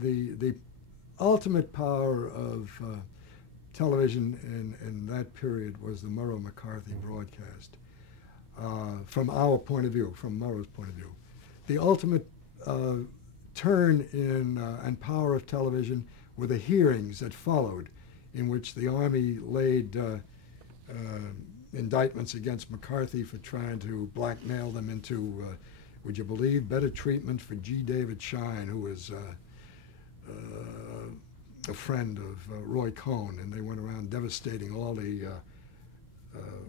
the ultimate power of television in that period was the Murrow-McCarthy broadcast. From our point of view, from Murrow's point of view. The ultimate turn in and power of television were the hearings that followed, in which the Army laid indictments against McCarthy for trying to blackmail them into, would you believe, better treatment for G. David Shine, who was a friend of Roy Cohn, and they went around devastating all the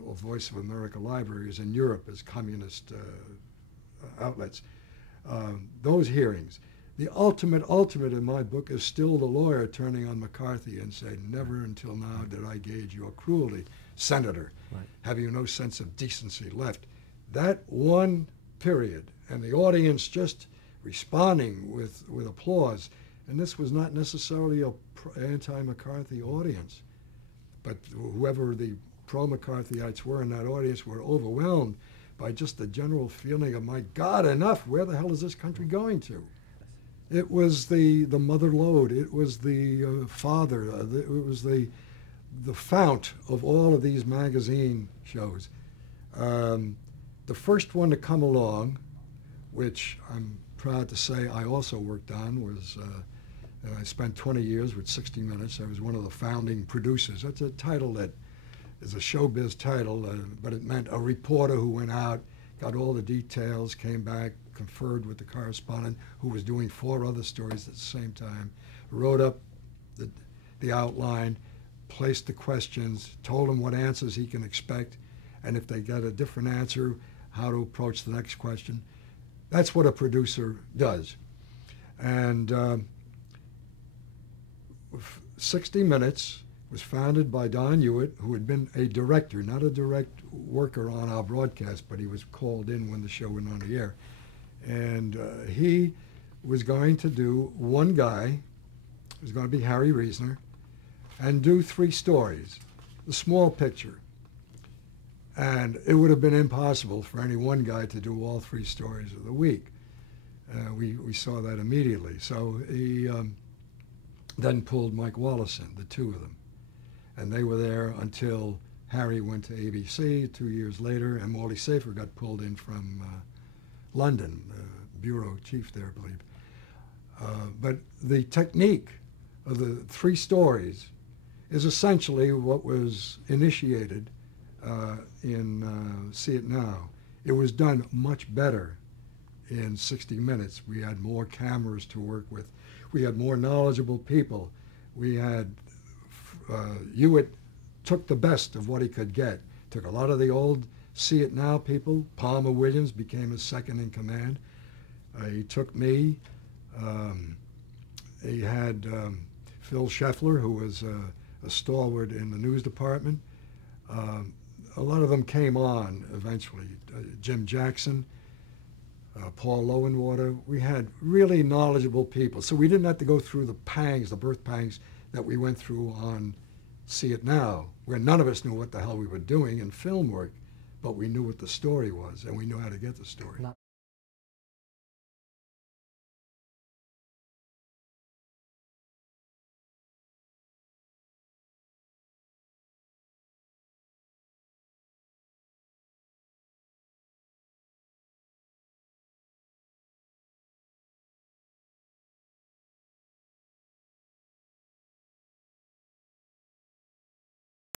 Voice of America libraries in Europe as communist outlets. Those hearings. The ultimate in my book is still the lawyer turning on McCarthy and saying, never until now did I gauge your cruelty, Senator. Right. Have you no sense of decency left? That one period, and the audience just responding with applause, and this was not necessarily an anti-McCarthy audience, but whoever the pro-McCarthyites were in that audience were overwhelmed by just the general feeling of, my God, enough, where the hell is this country going to? It was the mother lode, it was the father, it was the fount of all of these magazine shows. The first one to come along, which I'm proud to say I also worked on, was, I spent 20 years with 60 Minutes. I was one of the founding producers. That's a title that is a showbiz title, but it meant a reporter who went out, got all the details, came back, conferred with the correspondent who was doing 4 other stories at the same time, wrote up the outline, placed the questions, told him what answers he can expect, and if they got a different answer, how to approach the next question. That's what a producer does. And 60 Minutes was founded by Don Hewitt, who had been a director, not a direct worker on our broadcast, but he was called in when the show went on the air. And he was going to do one guy, it was going to be Harry Reasoner, and do 3 stories, the small picture. And it would have been impossible for any one guy to do all 3 stories of the week. We saw that immediately. So he then pulled Mike Wallace in, the 2 of them. And they were there until Harry went to ABC 2 years later, and Morley Safer got pulled in from London, bureau chief there, I believe. But the technique of the 3 stories is essentially what was initiated in See It Now. It was done much better in 60 Minutes. We had more cameras to work with. We had more knowledgeable people. We had, Hewitt took the best of what he could get. Took a lot of the old See It Now people. Palmer Williams became his second in command. He took me. He had Phil Scheffler, who was a stalwart in the news department. A lot of them came on eventually. Jim Jackson, Paul Lowenwater. We had really knowledgeable people. So we didn't have to go through the pangs, the birth pangs that we went through on See It Now, where none of us knew what the hell we were doing in film work, but we knew what the story was, and we knew how to get the story.